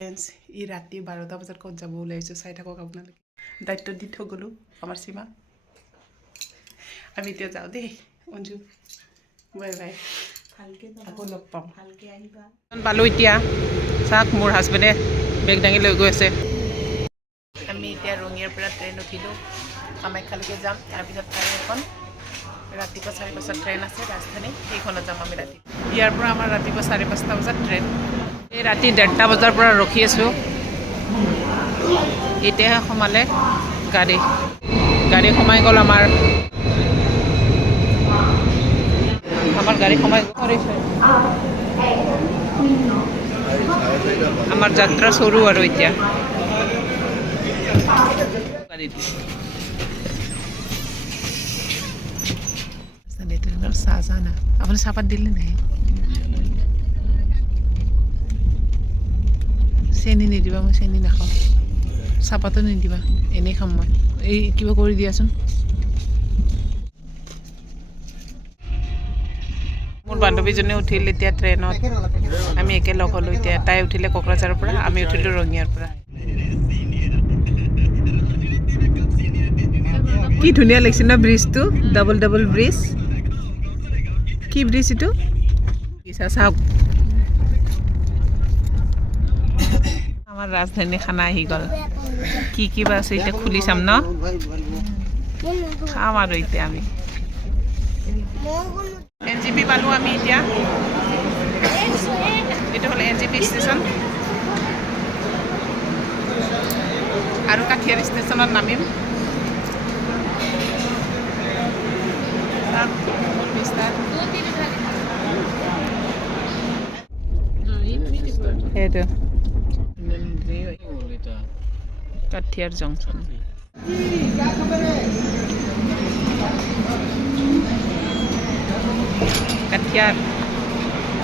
ই ৰাতি 12টা বজাত ক'ত যাব ওলাইছোঁ চাই থাকক আপোনালোকে দায়িত্ব দি থৈ গ'লোঁ আমাৰ সীমা আমি এতিয়া যাওঁ দেই অঞ্জু বাই বাই আকৌ লগ পাম ভালকৈ আহিবা পালোঁ এতিয়া চাওক মোৰ হাজবেণ্ডে বেগ দাঙি লৈ গৈ আছে আমি এতিয়া ৰঙিয়াৰ পৰা ট্ৰেইন উঠিলোঁ কামাখ্যালৈকে যাম তাৰপিছত তাৰে এখন ৰাতিপুৱা 5:30 ট্ৰেইন আছে ৰাজধানী সেইখনত যাম আমি ৰাতি ইয়াৰ পৰা আমাৰ ৰাতিপুৱা 5:30 বজাত ট্ৰেইন এই ৰাতি 1:30 বজাৰ পৰা ৰখি আছোঁ এতিয়াহে সোমালে গাড়ী সোমাই গ'ল আমাৰ গাড়ী সোমাই কৰিছে আমাৰ যাত্ৰা চৰু আৰু এতিয়া চাহজানা আপুনি চাহপাত দিলে নাই চেনি নিদিবা মই চেনি নাখাওঁ চাহপাতো নিদিবা এনেই খাম মই এই কিবা কৰি দিয়াচোন মোৰ বান্ধৱীজনী উঠিল এতিয়া ট্ৰেইনত আমি একেলগ হ'লোঁ এতিয়া তাই উঠিলে কোকৰাঝাৰৰ পৰা আমি উঠিলোঁ ৰঙিয়াৰ পৰা কি ধুনীয়া লাগিছে ন ব্ৰিজটো ডাবল ব্ৰিজ কি ব্ৰিজ এইটো চাওক আমাৰ ৰাজধানী খানা আহি গ'ল কি বা আছে এতিয়া খুলি চাম ন খাম আৰু এতিয়া আমি NGP পালোঁ আমি এতিয়া এইটো হ'ল NGP ষ্টেচন আৰু কাঠিয়াৰ ষ্টেচনত নামিম সেইটো কাঠিয়াৰ জংচন कटिहार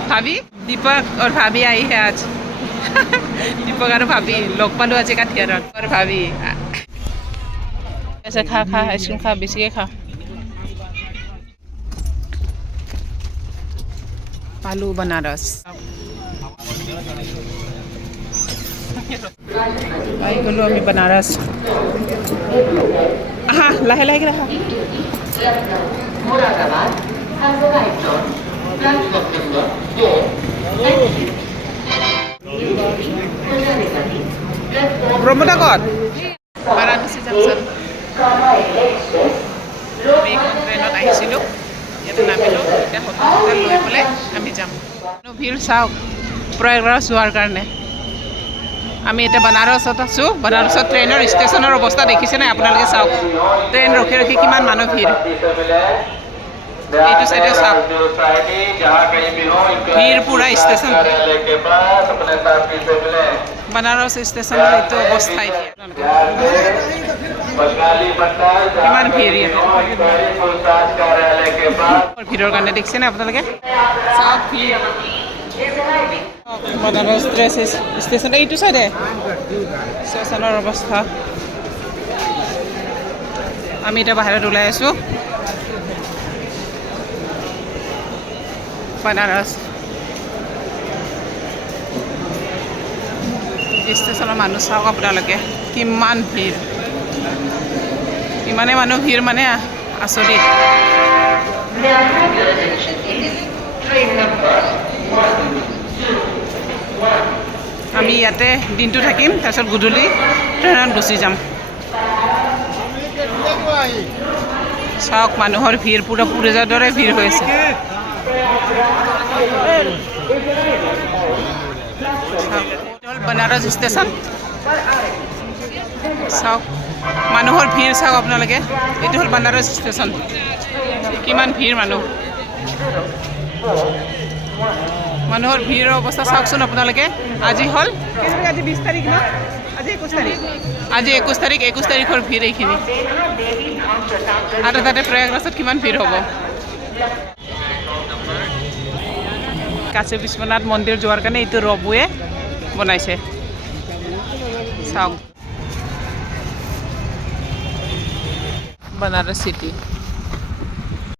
भाभी दीपक और भाभी आई है आज दीपक और भाभी लोग पालू आज कटिहार और भाभी ऐसे खा आइसक्रीम खा बेसी के खा पालू बनारस आई गलो अभी बनारस हाँ लाहे रहा ব্ৰহ্মপুত্ৰ ক'ত বাৰাণসী জংচন আমি এখন ট্ৰেইনত আহিছিলোঁ ইয়াতে নামিলোঁ এতিয়া হোটেল লৈ পেলাই আমি যাম ভিৰ চাওক প্ৰয়াগৰাজ যোৱাৰ কাৰণে আমি এতিয়া বানাৰসত আছোঁ বানাৰসত ট্ৰেইনৰ ষ্টেচনৰ অৱস্থা দেখিছেনে আপোনালোকে চাওক ট্ৰেইন ৰখি কিমান মানুহ ভিৰ এইটো চাইডে চাওক ভিৰ পুৰা ষ্টেচন বানাৰস ষ্টেচনৰ এইটো অৱস্থা এতিয়া কিমান ভিৰ ইয়াতে ভিৰৰ কাৰণে দেখিছেনে আপোনালোকে চাওক ভিৰ বানাৰস ষ্টেচন এইটো চাইডে ষ্টেচনৰ অৱস্থা আমি এতিয়া বাহিৰত ওলাই আছোঁ বানাৰস ষ্টেচনৰ মানুহ চাওক আপোনালোকে কিমান ভিৰ ইমানে মানুহ ভিৰ মানে আচৰিত আমি ইয়াতে দিনটো থাকিম তাৰপিছত গধূলি ট্ৰেইনত গুচি যাম চাওক মানুহৰ ভিৰ পুৰা পুৰিজাৰ দৰে ভিৰ হৈ আছে বানাৰস ষ্টেচন চাওক মানুহৰ ভিৰ চাওক আপোনালোকে এইটো হ'ল বানাৰস ষ্টেচন কিমান ভিৰ মানুহৰ ভিৰৰ অৱস্থা চাওকচোন আপোনালোকে আজি হ'ল আজি 20 তাৰিখ ন আজি 21 তাৰিখৰ ভিৰ এইখিনি আৰু তাতে প্ৰয়াগৰাজত কিমান ভিৰ হ'ব কাশী বিশ্বনাথ মন্দিৰ যোৱাৰ কাৰণে এইটো ৰবৱে বনাইছে চাওক বানাৰস চিটি